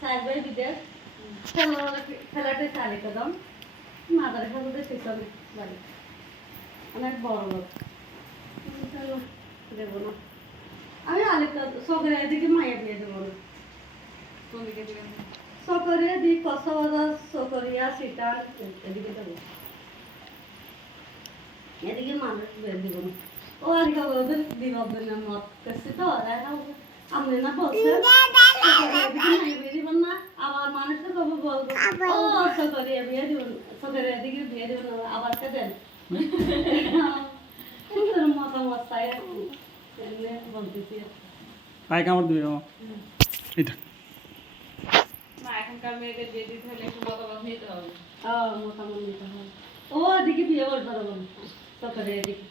চার ভাই বিদেশ খেলাটা চালে কদম মাদার খাবতে শেষ হবে বাড়ি অনেক বড় লোক দেবো না আমি আরেকটা সকালে এদিকে মায়া বিয়ে দেবো না সকরে দি কসবাজার সকরিয়া সেটা এদিকে দেবো এদিকে মানুষ বিয়ে দিব না ও আজকে ওদের বিনোদন মত করছে তো আপনি না বলছে দিব না আবার মানুষ তো কবে বলবো ও সকরিয়া বিয়ে দিব সকরিয়া এদিকে বিয়ে দিব না আবার কে দেন মতামত চাই বলতেছি আয় কামড় দিবি এটা না এখনকার মেয়েদের বিয়ে দিতে হলে একটু মতামত নিতে হবে মতামত নিতে হবে ও এদিকে বিয়ে করতে পারবো সকরিয়া এদিকে